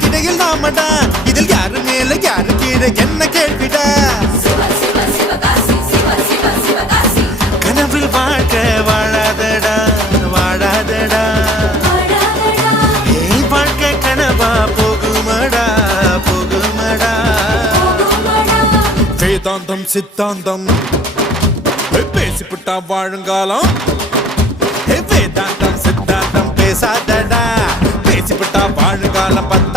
இடையில் நாமடா இதில் யாரு மேல யாரு கீழே என்ன கேள்விடா கனவில் வாழ்க்கை வாழாதடா வாழாதடா ஏன் வாழ்க்கை கனவா போகுமடா போகுமடா வேதாந்தம் சித்தாந்தம் பேசிப்புட்டா வாழுங்காலம் வேதாந்தம் சித்தாந்தம் பேசாதடா பேசிப்புட்டா வாழுங்காலம் பத்தா